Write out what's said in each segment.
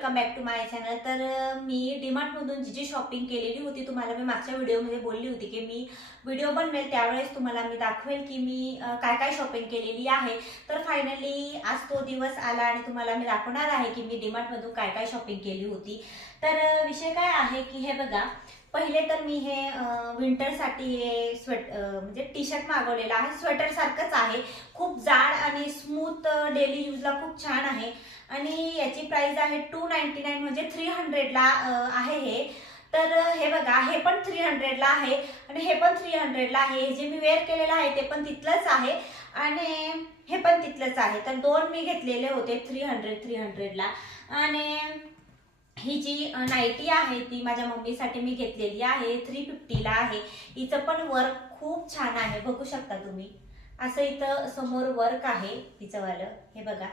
Welcome back to my channel तर मी डीमार्टमधून जी जी shopping केलेली होती तुम्हाला मी मागच्या व्हिडिओमध्ये बोलली होती की मी व्हिडिओ बनवेल त्यावेळेस तुम्हाला मी दाखवेल की मी काय काय शॉपिंग केलेली आहे. तर फायनली आज तो दिवस आला आणि तुम्हाला मी दाखवणार आहे की मी डीमार्टमधून काय काय शॉपिंग केली होती. तर विषय काय आहे की हे बघा पहिले तर मी हे विंटरसाठी हे स्वेट म्हणजे टी शर्ट मागवलेलं आहे. स्वेटर सारखंच आहे. खूप जाड आणि स्मूथ डेली यूजला खूप छान आहे. आणि याची प्राइस आहे टू नाईन्टी नाईन म्हणजे थ्री हंड्रेडला आहे हे. तर हे बघा हे पण थ्री हंड्रेडला आहे आणि हे पण थ्री हंड्रेडला आहे. हे जे मी वेअर केलेलं आहे ते पण तिथलंच आहे. आणि हे पण तिथलंच आहे. तर दोन मी घेतलेले होते थ्री हंड्रेड थ्री हंड्रेडला आणि ही जी नाईटी आहे ती माझ्या मम्मीसाठी मी घेतलेली आहे. थ्री फिफ्टीला आहे. हिचं पण वर्क खूप छान आहे. बघू शकता तुम्ही. असं इथं समोर वर्क आहे तिचंवालं. हे बघा.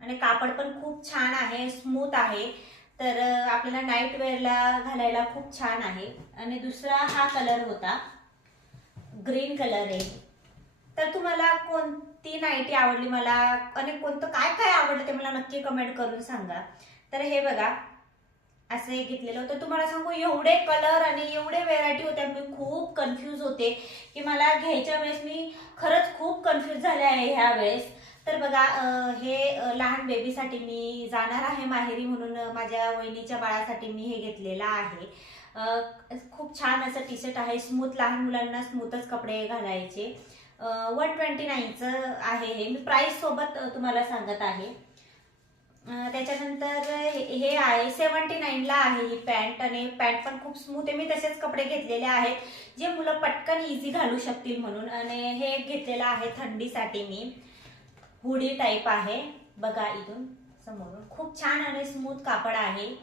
आणि कापड पण खूप छान आहे. स्मूथ आहे. तर आपल्याला नाईट वेअरला घालायला खूप छान आहे. आणि दुसरा हा कलर होता. ग्रीन कलर आहे. तर तुम्हाला कोणती नाईटी आवडली? मला आणि कोणतं काय काय आवडलं ते मला नक्की कमेंट करून सांगा. तर हे बघा असं हे घेतलेलं होतं. तुम्हाला सांगू एवढे कलर आणि एवढे व्हेरायटी होत्या मी खूप कन्फ्यूज होते की मला घ्यायच्या वेळेस मी खरंच खूप कन्फ्यूज झाले आहे ह्या वेळेस. तर बघा हे लहान बेबीसाठी मी जाणार आहे माहेरी म्हणून माझ्या वहिनीच्या बाळासाठी मी हे घेतलेलं आहे. खूप छान असं टी शर्ट आहे. स्मूथ लहान मुलांना स्मूथच कपडे घालायचे. वन ट्वेंटी नाईनचं आहे हे. मी प्राईस सोबत तुम्हाला सांगत आहे. त्याच्यानंतर हे हे आहे. सेवन्टी नाईनला आहे ही पॅन्ट आणि पॅन्ट पण खूप स्मूथ आहे. मी तसेच कपडे घेतलेले आहेत जे मुलं पटकन इझी घालू शकतील म्हणून. आणि हे घेतलेलं आहे थंडीसाठी मी. हुडी टाईप आहे. बघा इथून समोरून. खूप छान आणि स्मूथ कापड आहे.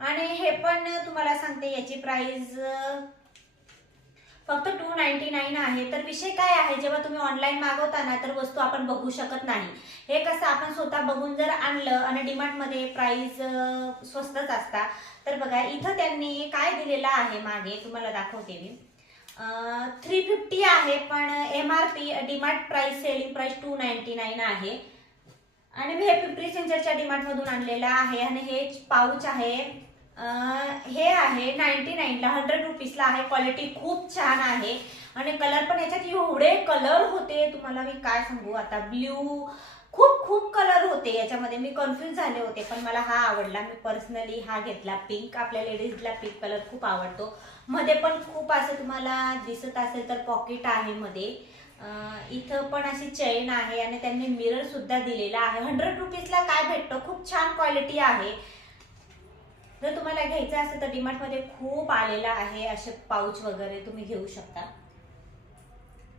आणि हे पण तुम्हाला सांगते याची प्राईज फक्त टू नाईन्टी नाईन आहे. तर विषय काय आहे? जेव्हा तुम्ही ऑनलाईन मागवता ना तर वस्तू आपण बघू शकत नाही. हे कसं आपण स्वतः बघून जर आणलं आणि डिमांडमध्ये प्राईज स्वस्तच असता तर बघा इथं त्यांनी काय दिलेलं आहे मागे? तुम्हाला दाखवते मी. थ्री फिफ्टी आहे पण M R P DMart price selling price two ninety nine आहे. आणि मी हे पिंपरी चिंचरच्या डिमार्टमधून आणलेलं आहे. आणि हे पाऊच आहे हे आहे नाईन्टी नाईनला हंड्रेड रुपीजला आहे. क्वालिटी खूप छान आहे. आणि कलर पण याच्यात एवढे कलर होते तुम्हाला मी काय सांगू? आता ब्ल्यू खूप खूप कलर होते. याच्यामध्ये मी कन्फ्युज झाले होते पण मला हा आवडला. मी पर्सनली हा घेतला. पिंक आपल्या लेडीजला पिंक कलर खूप आवडतो. मध्ये पण खूप असं तुम्हाला दिसत असेल तर पॉकेट आहे मध्ये. इथं पण अशी चैन आहे आणि त्यांनी मिरर सुद्धा दिलेला आहे. हंड्रेड रुपीजला काय भेटतं? खूप छान क्वालिटी आहे. जर तुम्हाला घ्यायचं असेल तर डिमार्टमध्ये खूप आलेला आहे असे पाऊच वगैरे तुम्ही घेऊ शकता.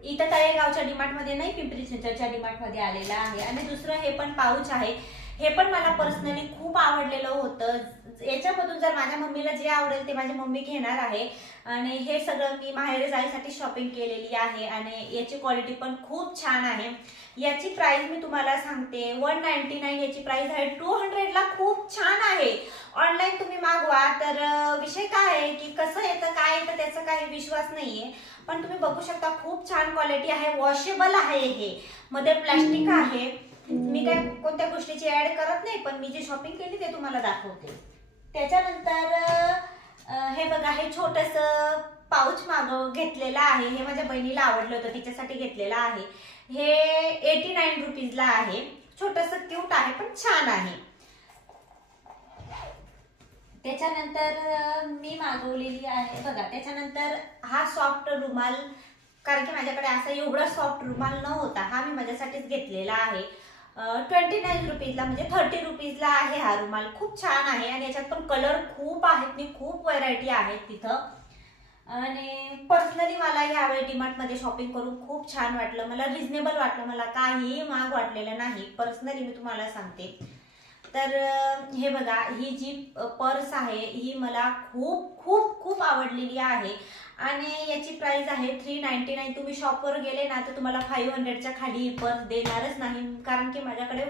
इथं तळेगावच्या डिमार्टमध्ये नाही पिंपरी चिंचवडच्या डिमार्टमध्ये आलेला आहे. आणि दुसरं हे पण पाऊच आहे. हे पण मला पर्सनली खूप आवडलेलं होतं. याच्यामधून जर माझ्या मम्मीला जे आवडेल ते माझी मम्मी घेणार आहे. आणि हे सगळं मी माहेर जायसाठी शॉपिंग केलेली आहे आणि याची क्वालिटी पण खूप छान आहे. याची प्राइस मी तुम्हाला सांगते. वन नाईन्टी नाईन याची प्राइस आहे. टू हंड्रेडला खूप छान आहे. ऑनलाईन तुम्ही मागवा. तर विषय काय आहे की कसं येतं काय येतं त्याचा काही विश्वास नाहीये. पण तुम्ही बघू शकता खूप छान क्वालिटी आहे. वॉशेबल आहे हे. मध्ये प्लास्टिक आहे. मी काय कोणत्या गोष्टीची ऍड करत नाही पण मी जी शॉपिंग केली ते तुम्हाला दाखवते. त्याच्यानंतर हे बघा हे छोटस पाऊच मागव घेतलेलं आहे. हे माझ्या बहिणीला आवडलं होतं तिच्यासाठी घेतलेलं आहे. हे एटी नाईन रुपीजला आहे. छोटस क्यूट आहे पण छान आहे. त्याच्यानंतर मी मागवलेली आहे बघा त्याच्यानंतर हा सॉफ्ट रुमाल कारण की माझ्याकडे असा एवढा सॉफ्ट रुमाल न होता हा मी माझ्यासाठीच घेतलेला आहे. ट्वेंटी नाईन रुपीजला म्हणजे थर्टी रुपीजला आहे हा रुमाल. खूप छान आहे आणि याच्यात पण कलर खूप आहेत मी खूप व्हरायटी आहेत तिथं. आणि पर्सनली मला यावेळी डीमार्टमध्ये शॉपिंग करून खूप छान वाटलं. मला रिझनेबल वाटलं. मला काहीही महाग वाटलेलं नाही. पर्सनली मी तुम्हाला सांगते. तर हे बघा ही जी पर्स आहे ही मला खूप खूप खूप आवडलेली आहे. आणि याची प्राइस आहे थ्री नाईन्टी नाईन तुम्ही शॉपवर गेले ना तर तुम्हाला फाईव्ह हंड्रेडच्या खाली ही पर्स देणारच नाही. कारण की माझ्याकडे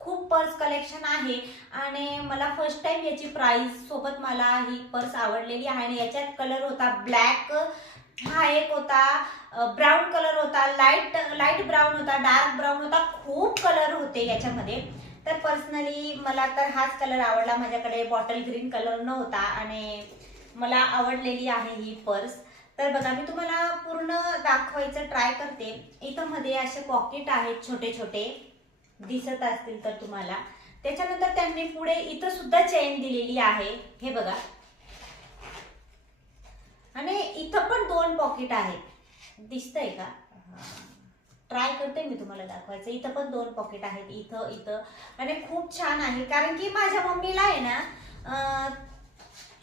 खूप पर्स कलेक्शन आहे. आणि मला फर्स्ट टाइम याची प्राइस सोबत मला ही पर्स आवडलेली आहे. आणि याच्यात कलर होता ब्लॅक हा एक होता ब्राऊन कलर होता लाइट लाइट ब्राऊन होता डार्क ब्राऊन होता खूप कलर होते याच्यामध्ये. तर पर्सनली मला तर हाच कलर आवडला. माझ्याकडे बॉटल ग्रीन कलर नव्हता आणि मला आवडलेली आहे ही पर्स तर बघा मी तुम्हाला पूर्ण दाखवायचं ट्राय करते. इथं मध्ये असे पॉकेट आहेत छोटे छोटे दिसत असतील तर तुम्हाला. त्याच्यानंतर त्यांनी पुढे इथं सुद्धा चेन दिलेली आहे. हे बघा. आणि इथं पण दोन पॉकेट आहेत. दिसतंय का? ट्राय करते मी तुम्हाला दाखवायचं. इथं पण दोन पॉकेट आहेत. इथं इथं. आणि खूप छान आहे. कारण की माझ्या मम्मीला आहे ना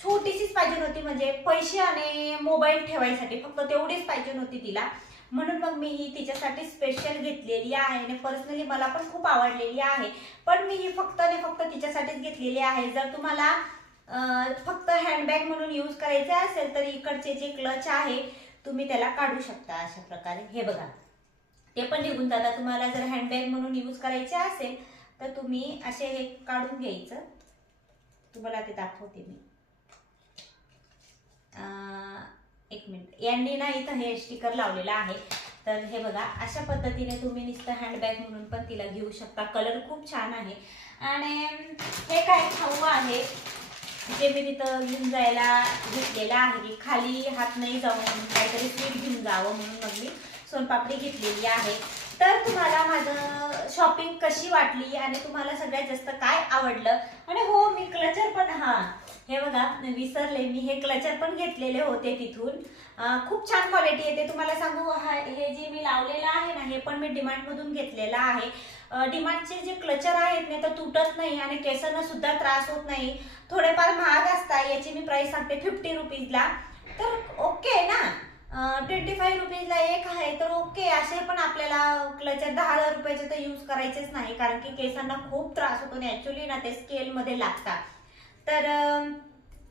छोटीशीच पाहिजे होती. म्हणजे पैसे आणि मोबाईल ठेवायसाठी. फक्त तेवढीच पाहिजे होती तिला. म्हणून मग मी ही तिच्यासाठी स्पेशल घेतलेली आहे. आणि पर्सनली मला पण खूप आवडलेली आहे. पण मी ही फक्त आणि फक्त तिच्यासाठीच घेतलेली आहे. जर तुम्हाला फक्त हँडबॅग म्हणून यूज करायचे असेल तर इकडचे जे क्लच आहे तुम्ही त्याला काढू शकता अशा प्रकारे. हे बघा. ते पण निघून जातात. तुम्हाला जर हँडबॅग म्हणून यूज करायचे असेल तर तुम्ही असे हे काढून घ्यायचं. तुम्हाला ते दाखवते मी. एक मिनिट यांनी ना इथं हे स्टिकर लावलेलं आहे. तर हे बघा अशा पद्धतीने तुम्ही नुसतं हँडबॅग म्हणून पण तिला घेऊ शकता. कलर खूप छान आहे. आणि हे काय खाऊ आहे? जे मी तिथं घेऊन जायला घेतलेलं आहे. की खाली हात नाही जाऊ म्हणून काहीतरी स्वीट घेऊन जावं म्हणून मग मी सोनपापडी घेतलेली आहे. तर तुम्हाला माझं शॉपिंग कशी वाटली आणि तुम्हाला सगळ्यात जास्त काय आवडलं? आणि हो मी क्लचर पण हा. हे बघा विसरले. मी हे क्लचर पण घेतलेले होते तिथून. खूप छान क्वालिटी येते. तुम्हाला सांगू हा हे जे मी लावलेलं आहे ना हे पण मी डिमांडमधून घेतलेलं आहे. डिमांडचे जे क्लचर आहेत ना तर तुटत नाही आणि केसांना सुद्धा त्रास होत नाही. थोडेफार महाग असतात. याची मी प्राईस सांगते फिफ्टी रुपीजला तर ओके ना? ट्वेंटी फाईव्ह रुपीजला एक आहे तर ओके असे पण आपल्याला क्लचर दहा हजार रुपयाचे तर यूज करायचेच नाही कारण की केसांना खूप त्रास होतो आणि ना ते स्केलमध्ये लागतात. तर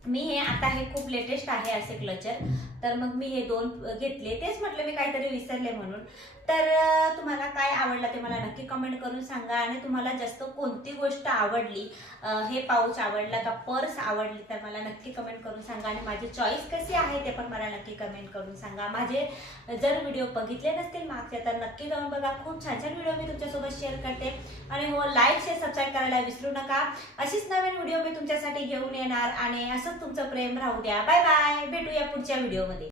मी हे आता हे खूप लेटेस्ट आहे असे क्लचर तर मग मी हे दोन घेतले. तेच म्हटलं मी काहीतरी विसरले म्हणून. तर तुम्हाला काय आवडलं ते मला नक्की कमेंट करून सांगा. आणि तुम्हाला जास्त कोणती गोष्ट आवडली हे पाऊच आवडला का पर्स आवडली तर मला नक्की कमेंट करून सांगा. आणि माझी चॉईस कशी आहे ते पण मला नक्की कमेंट करून सांगा. माझे जर व्हिडिओ बघितले नसतील मागचे तर नक्की जाऊन बघा. खूप छान छान व्हिडिओ मी तुमच्यासोबत शेअर करते. आणि हो लाईक शेअर सबस्क्राईब करायला विसरू नका. अशीच नवीन व्हिडिओ मी तुमच्यासाठी घेऊन येणार. आणि असं असंच तुमचं प्रेम राहू द्या. बाय बाय भेटूया पुढच्या व्हिडिओमध्ये